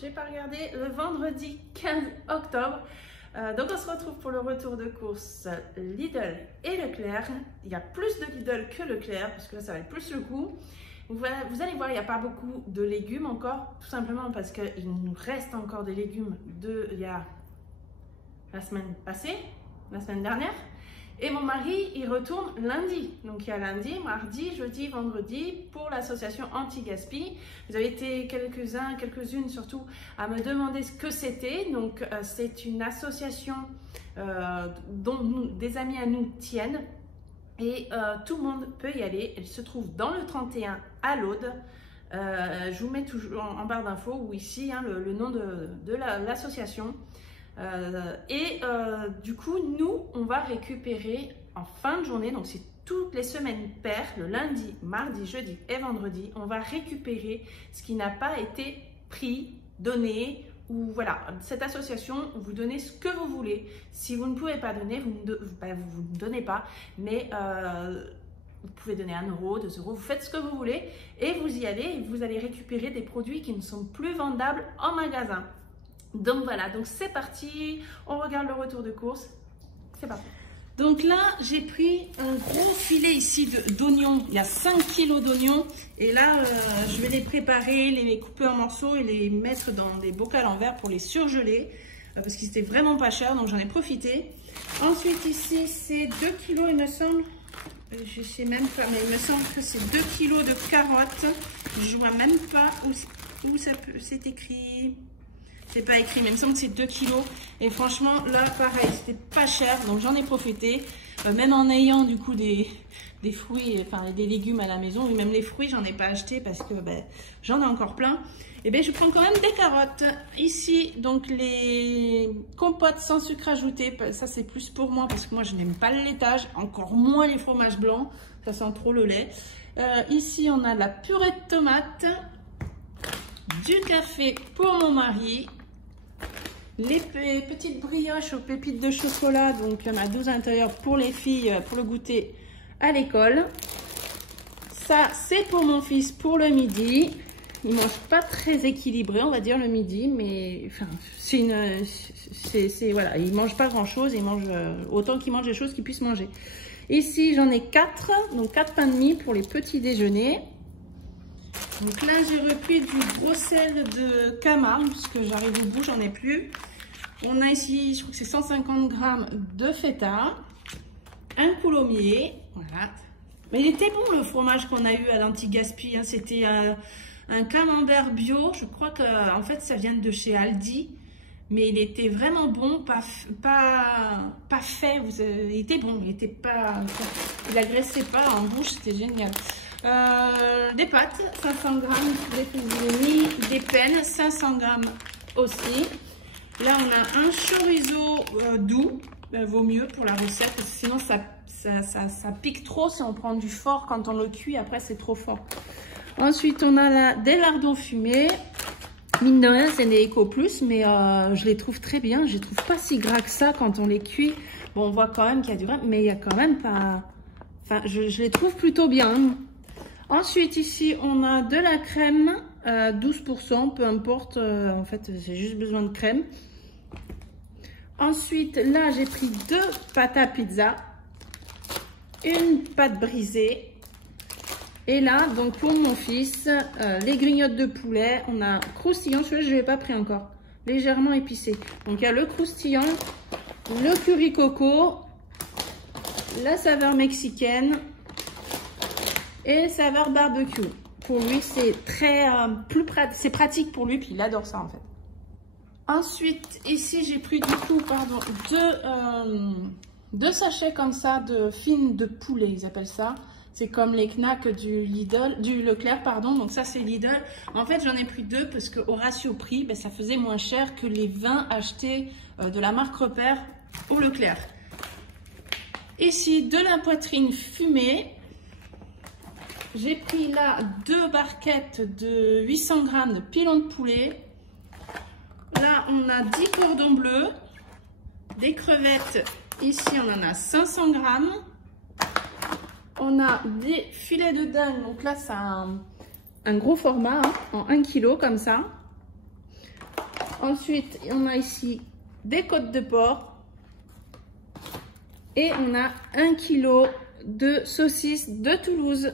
j'ai pas regardé, le vendredi 15 octobre. Donc on se retrouve pour le retour de course Lidl et Leclerc. Il y a plus de Lidl que Leclerc parce que là ça va être plus le coup. Vous allez voir, il n'y a pas beaucoup de légumes encore, tout simplement parce qu'il nous reste encore des légumes il y a la semaine passée, la semaine dernière. Et mon mari, il retourne lundi. Donc il y a lundi, mardi, jeudi, vendredi pour l'association Anti-Gaspi. Vous avez été quelques-uns, quelques-unes surtout à me demander ce que c'était. Donc c'est une association dont des amis à nous tiennent. Et tout le monde peut y aller. Elle se trouve dans le 31 à l'Aude. Je vous mets toujours en barre d'infos ou ici le nom de l'association. Du coup, nous, on va récupérer en fin de journée, donc c'est toutes les semaines paires, le lundi, mardi, jeudi et vendredi, on va récupérer ce qui n'a pas été pris, donné, ou voilà, cette association, vous donnez ce que vous voulez. Si vous ne pouvez pas donner, vous ne donnez pas, mais vous pouvez donner 1 euro, 2 euros, vous faites ce que vous voulez et vous y allez et vous allez récupérer des produits qui ne sont plus vendables en magasin. Donc voilà, donc c'est parti, on regarde le retour de course, c'est parti. Donc là, j'ai pris un gros filet ici d'oignons, il y a 5 kg d'oignons et là, je vais les préparer, les couper en morceaux et les mettre dans des bocaux en verre pour les surgeler parce qu'ils étaient vraiment pas chers, donc j'en ai profité. Ensuite ici, c'est 2 kg il me semble, je sais même pas, mais il me semble que c'est 2 kg de carottes, je vois même pas où c'est écrit. C'est pas écrit, mais il me semble que c'est 2 kg. Et franchement, là, pareil, c'était pas cher. Donc, j'en ai profité. Même en ayant, du coup, des fruits, enfin, des légumes à la maison. Et même les fruits, j'en ai pas acheté parce que j'en ai encore plein. Et bien, je prends quand même des carottes. Ici, donc, les compotes sans sucre ajouté. Ça, c'est plus pour moi parce que moi, je n'aime pas le laitage. Encore moins les fromages blancs. Ça sent trop le lait. Ici, on a de la purée de tomates. Du café pour mon mari. Les petites brioches aux pépites de chocolat, donc ma 12 intérieure pour les filles, pour le goûter à l'école. Ça, c'est pour mon fils pour le midi. Il mange pas très équilibré, on va dire, le midi, mais enfin, voilà, il mange pas grand chose, il mange autant qu'il mange des choses qu'il puisse manger. Ici, j'en ai 4, donc 4 pains de mie pour les petits déjeuners. Donc là, j'ai repris du gros sel de Camargue, puisque j'arrive au bout, j'en ai plus. On a ici, je crois que c'est 150 g de feta, un coulommiers, voilà. Mais il était bon le fromage qu'on a eu à l'Anti-Gaspi, hein. C'était un camembert bio, je crois que en fait ça vient de chez Aldi, mais il était vraiment bon, pas fait, il était bon, il agressait pas en bouche, c'était génial. Des pâtes, 500 g, des pennes, 500 g aussi. Là, on a un chorizo doux, vaut mieux pour la recette, parce que sinon ça pique trop si on prend du fort quand on le cuit, après c'est trop fort. Ensuite, on a des lardons fumés. Mine de rien, c'est des Eco Plus, mais je les trouve très bien. Je les trouve pas si gras que ça quand on les cuit. Bon, on voit quand même qu'il y a du gras, mais il y a quand même pas... Enfin, je les trouve plutôt bien. Ensuite, ici, on a de la crème, 12%, peu importe, en fait, j'ai juste besoin de crème. Ensuite, là, j'ai pris 2 pâtes à pizza, une pâte brisée. Et là, donc pour mon fils, les grignottes de poulet, on a croustillant, celui-là, je ne l'ai pas pris encore, légèrement épicé. Donc, il y a le croustillant, le curry coco, la saveur mexicaine, et saveur barbecue. Pour lui, c'est c'est pratique pour lui, puis il adore ça en fait. Ensuite, ici, j'ai pris du coup, pardon, 2 sachets comme ça de fines de poulet, ils appellent ça. C'est comme les knacks du Leclerc, pardon. Donc ça, c'est Lidl. En fait, j'en ai pris 2 parce qu'au ratio prix, ça faisait moins cher que les 20 achetés de la marque Repère au Leclerc. Ici, de la poitrine fumée. J'ai pris là 2 barquettes de 800 g de pilon de poulet. Là, on a 10 cordons bleus. Des crevettes, ici, on en a 500 g. On a des filets de dinde. Donc là, c'est un gros format, hein, en 1 kg comme ça. Ensuite, on a ici des côtes de porc. Et on a 1 kg de saucisses de Toulouse.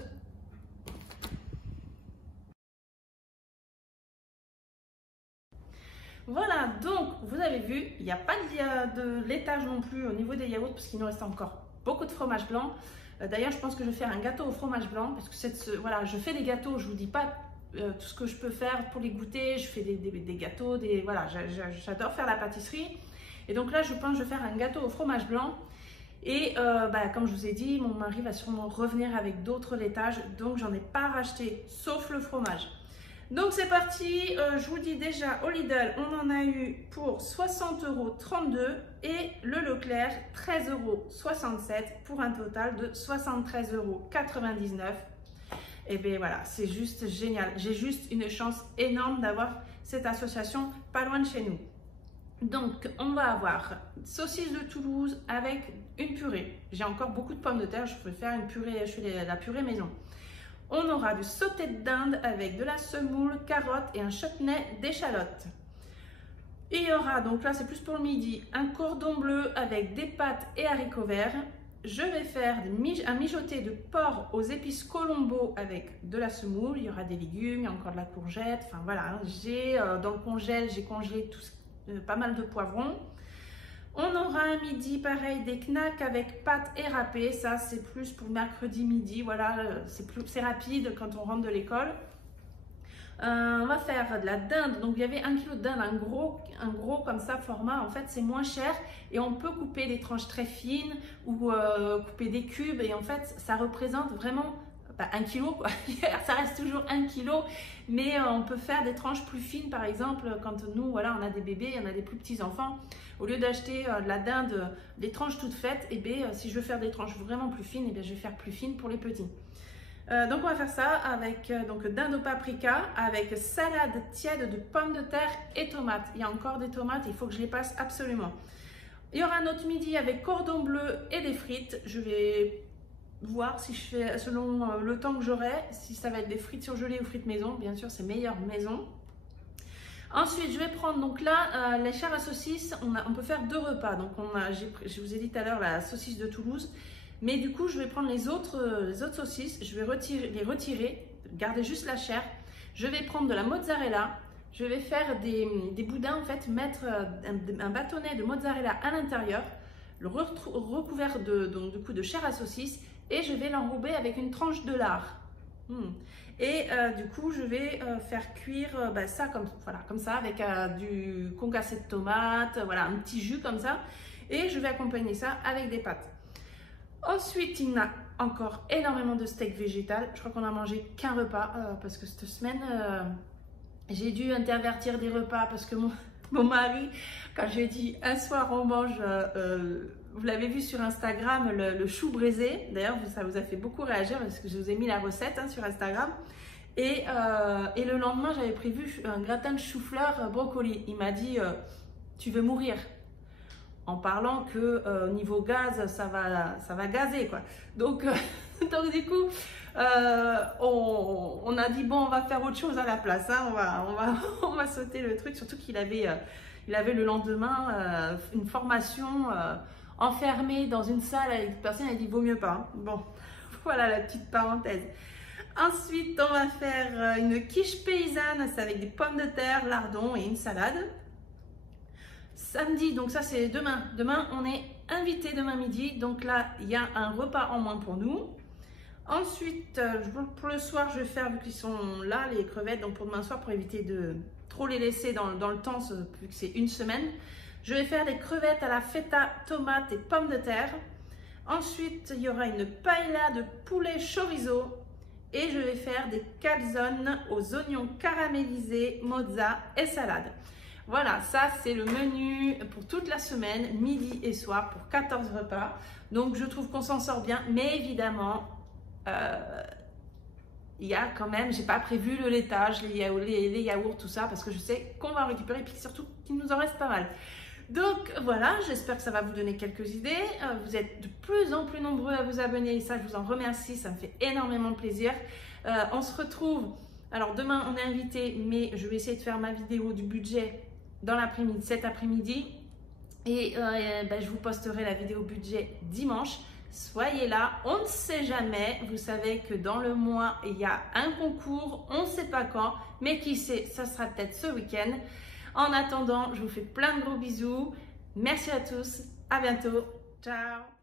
Voilà, donc vous avez vu, il n'y a pas de laitage non plus au niveau des yaourts parce qu'il nous reste encore beaucoup de fromage blanc. D'ailleurs, je pense que je vais faire un gâteau au fromage blanc parce que voilà, je fais des gâteaux, je ne vous dis pas tout ce que je peux faire pour les goûter. Je fais des gâteaux, voilà, j'adore faire la pâtisserie. Et donc là, je pense que je vais faire un gâteau au fromage blanc. Et comme je vous ai dit, mon mari va sûrement revenir avec d'autres laitages, donc j'en ai pas racheté, sauf le fromage. Donc c'est parti, je vous dis déjà au Lidl, on en a eu pour 60,32 € et le Leclerc 13,67 € pour un total de 73,99 €. Et bien voilà, c'est juste génial. J'ai juste une chance énorme d'avoir cette association pas loin de chez nous. Donc on va avoir saucisse de Toulouse avec une purée. J'ai encore beaucoup de pommes de terre, je peux faire une purée, je fais la purée maison. On aura du sauté de dinde avec de la semoule, carottes et un chutney d'échalotes. Il y aura, donc là c'est plus pour le midi, un cordon bleu avec des pâtes et haricots verts. Je vais faire un mijoté de porc aux épices Colombo avec de la semoule. Il y aura des légumes, il y a encore de la courgette. Enfin voilà, j'ai dans le congèle, j'ai congelé pas mal de poivrons. On aura un midi pareil des knacks avec pâtes et râpé. Ça c'est plus pour mercredi midi. Voilà, c'est rapide quand on rentre de l'école. On va faire de la dinde. Donc il y avait 1 kg de dinde, un gros comme ça format. En fait c'est moins cher et on peut couper des tranches très fines ou couper des cubes. Et en fait ça représente vraiment 1 kg quoi. Ça reste toujours 1 kg, mais on peut faire des tranches plus fines. Par exemple quand nous voilà on a des bébés, on a des plus petits enfants, au lieu d'acheter de la dinde des tranches toutes faites, et bien si je veux faire des tranches vraiment plus fines, et bien je vais faire plus fines pour les petits. Donc on va faire ça avec donc dinde au paprika avec salade tiède de pommes de terre et tomates. Il y a encore des tomates, il faut que je les passe absolument. Il y aura un autre midi avec cordon bleu et des frites. Je vais voir si je fais selon le temps que j'aurai, si ça va être des frites surgelées ou frites maison. Bien sûr c'est meilleur maison. Ensuite je vais prendre donc là les chars à saucisses. On peut faire 2 repas. Donc je vous ai dit tout à l'heure la saucisse de Toulouse. Mais du coup, je vais prendre les autres saucisses, je vais les retirer, garder juste la chair. Je vais prendre de la mozzarella, je vais faire des boudins, en fait, mettre un bâtonnet de mozzarella à l'intérieur, le recouvert de chair à saucisse, et je vais l'enrober avec une tranche de lard. Et du coup, je vais faire cuire ça comme ça, avec du concassé de tomate, voilà, un petit jus comme ça. Et je vais accompagner ça avec des pâtes. Ensuite, il y a encore énormément de steak végétal. Je crois qu'on a mangé qu'un repas parce que cette semaine, j'ai dû intervertir des repas parce que mon mari, quand j'ai dit un soir on mange, vous l'avez vu sur Instagram, le chou braisé. D'ailleurs, ça vous a fait beaucoup réagir parce que je vous ai mis la recette sur Instagram. Et le lendemain, j'avais prévu un gratin de chou-fleur brocoli. Il m'a dit, tu veux mourir ? En parlant que niveau gaz, ça va gazer quoi. Donc du coup, on a dit bon, on va faire autre chose à la place. Hein. On va sauter le truc. Surtout qu'il avait le lendemain une formation enfermée dans une salle avec une personne. Elle a dit vaut mieux pas. Hein. Bon, voilà la petite parenthèse. Ensuite, on va faire une quiche paysanne. C'est avec des pommes de terre, lardons et une salade. Samedi, donc ça c'est demain. Demain, on est invité demain midi. Donc là, il y a un repas en moins pour nous. Ensuite, pour le soir, je vais faire, vu qu'ils sont là, les crevettes, donc pour demain soir, pour éviter de trop les laisser dans le temps, vu que c'est une semaine, je vais faire des crevettes à la feta, tomates et pommes de terre. Ensuite, il y aura une paella de poulet chorizo. Et je vais faire des calzones aux oignons caramélisés, mozza et salade. Voilà, ça c'est le menu pour toute la semaine, midi et soir, pour 14 repas. Donc je trouve qu'on s'en sort bien, mais évidemment, il y a quand même, j'ai pas prévu le laitage, les yaourts, tout ça, parce que je sais qu'on va en récupérer, et puis surtout qu'il nous en reste pas mal. Donc voilà, j'espère que ça va vous donner quelques idées. Vous êtes de plus en plus nombreux à vous abonner, et ça je vous en remercie, ça me fait énormément plaisir. On se retrouve, alors demain on est invité, mais je vais essayer de faire ma vidéo du budget dans l'après-midi, cet après-midi. Et je vous posterai la vidéo budget dimanche. Soyez là, on ne sait jamais. Vous savez que dans le mois, il y a un concours, on ne sait pas quand, mais qui sait, ça sera peut-être ce week-end. En attendant, je vous fais plein de gros bisous. Merci à tous, à bientôt. Ciao.